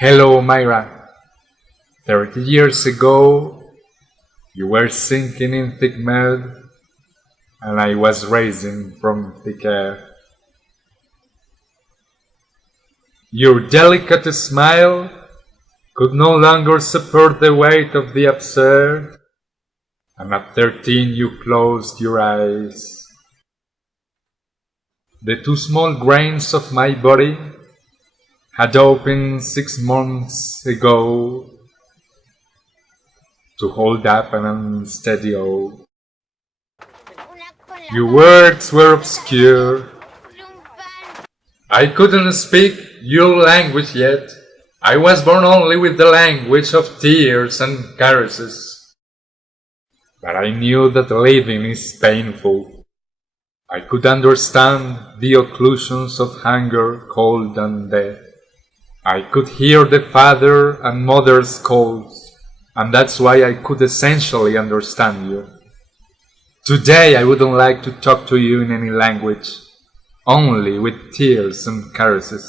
Hello Omaira. 30 years ago, you were sinking in thick mud, and I was rising from thick air. Your delicate smile could no longer support the weight of the absurd, and at 13 you closed your eyes. The two small grains of my body had opened 6 months ago to hold up an unsteady oak. Your words were obscure. I couldn't speak your language yet. I was born only with the language of tears and caresses. But I knew that living is painful. I could understand the occlusions of hunger, cold, and death. I could hear the father and mother's calls, and that's why I could essentially understand you. Today I wouldn't like to talk to you in any language, only with tears and caresses.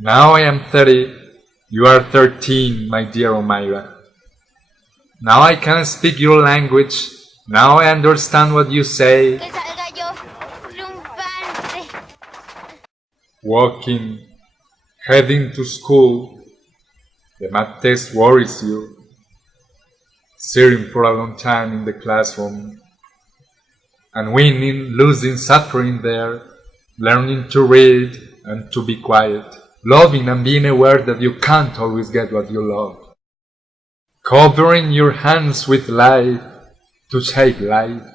Now I am 30, you are 13, my dear Omaira. Now I can speak your language, now I understand what you say. Walking, heading to school, the math test worries you. Sitting for a long time in the classroom, and winning, losing, suffering there, learning to read and to be quiet, loving and being aware that you can't always get what you love, covering your hands with light to shape life.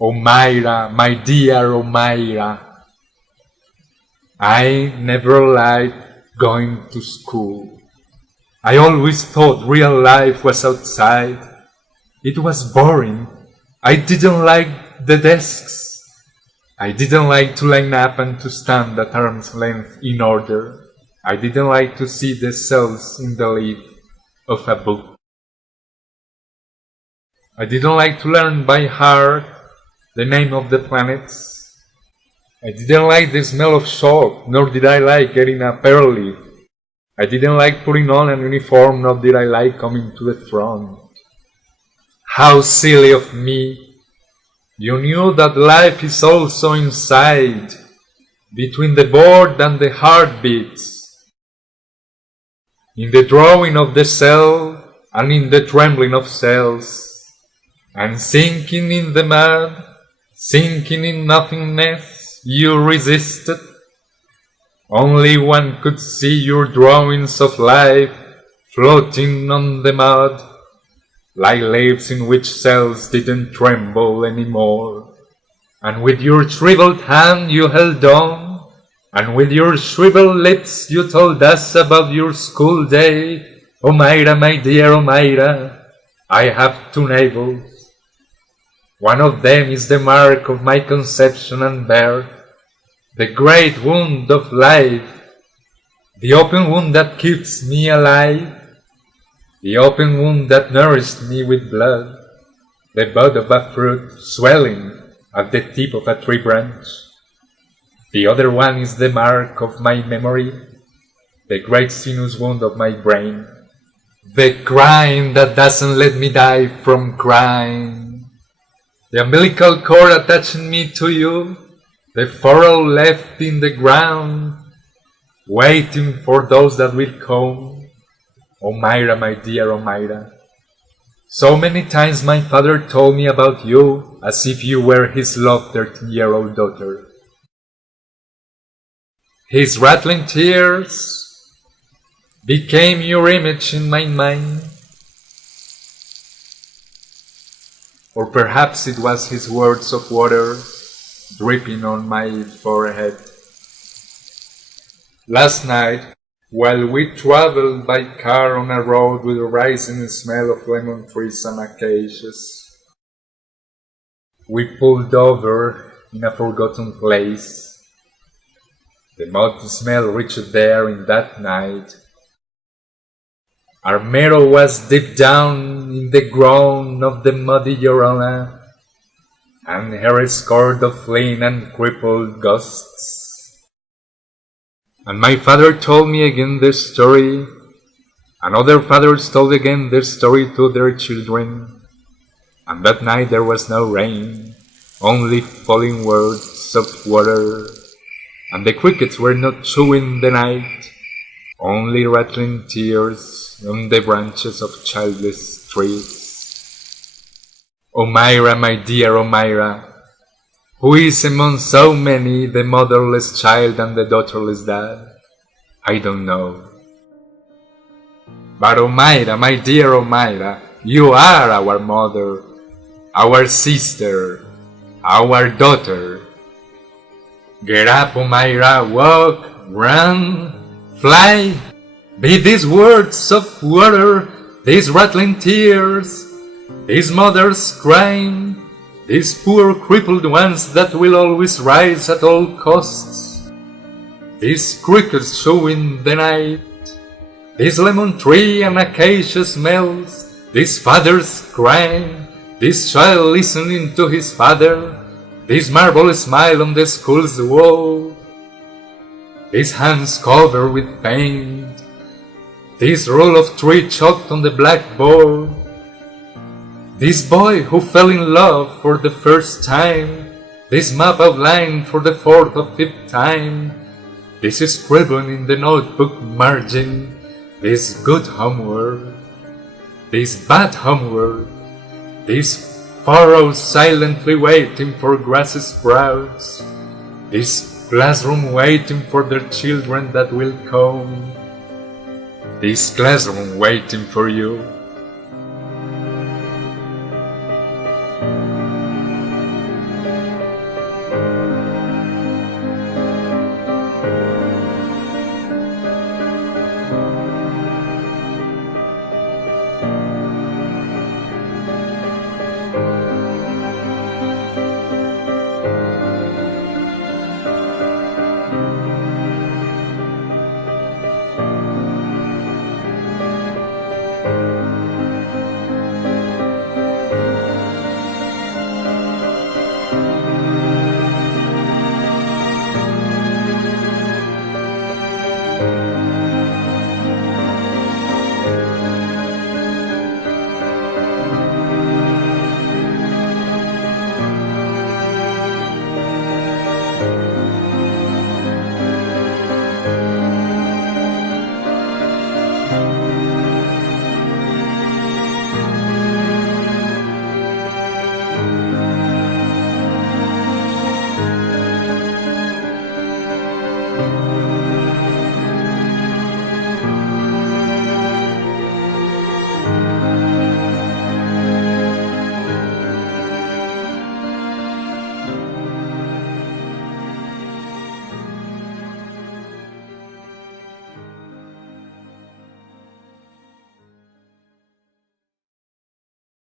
Omaira, my dear Omaira, I never liked going to school. I always thought real life was outside. It was boring. I didn't like the desks. I didn't like to line up and to stand at arm's length in order. I didn't like to see the cells in the leaf of a book. I didn't like to learn by heart the name of the planets. I didn't like the smell of chalk, nor did I like getting up early. I didn't like putting on an uniform, nor did I like coming to the front. How silly of me! You knew that life is also inside, between the board and the heartbeats, in the drawing of the cell and in the trembling of cells, and sinking in the mud, sinking in nothingness. You resisted. Only one could see your drawings of life floating on the mud, like leaves in which cells didn't tremble anymore. And with your shriveled hand you held on, and with your shriveled lips you told us about your school day. Omaira, my dear Omaira, I have 2 navels. One of them is the mark of my conception and birth, the great wound of life, the open wound that keeps me alive, the open wound that nourished me with blood, the bud of a fruit swelling at the tip of a tree branch. The other one is the mark of my memory, the great sinus wound of my brain, the crying that doesn't let me die from crying, the umbilical cord attaching me to you, the furrow left in the ground, waiting for those that will come. Omaira, my dear Omaira. So many times my father told me about you, as if you were his loved 13-year-old daughter. His rattling tears became your image in my mind. Or perhaps it was his words of water dripping on my forehead. Last night, while we traveled by car on a road with a rising smell of lemon trees and acacias, we pulled over in a forgotten place. The mud smell reached there in that night. Armero was deep down in the ground of the muddy Llorona, and her escort of lean and crippled ghosts. And my father told me again this story, and other fathers told again this story to their children. And that night there was no rain, only falling words of water. And the crickets were not chewing the night, only rattling tears on the branches of childless trees. Omaira, my dear Omaira, who is among so many the motherless child and the daughterless dad? I don't know. But Omaira, my dear Omaira, you are our mother, our sister, our daughter. Get up, Omaira, walk, run, fly. Be these words of water, these rattling tears, these mothers crying, these poor crippled ones that will always rise at all costs. These crickets chewing the night, this lemon tree and acacia smells, these fathers crying, this child listening to his father, this marble smile on the school's wall, these hands covered with paint, this rule of 3 chalked on the blackboard, this boy who fell in love for the first time, this map outlined for the 4th or 5th time, this scribbling in the notebook margin, this good homework, this bad homework, this furrows silently waiting for grass sprouts, this classroom waiting for their children that will come, this classroom waiting for you.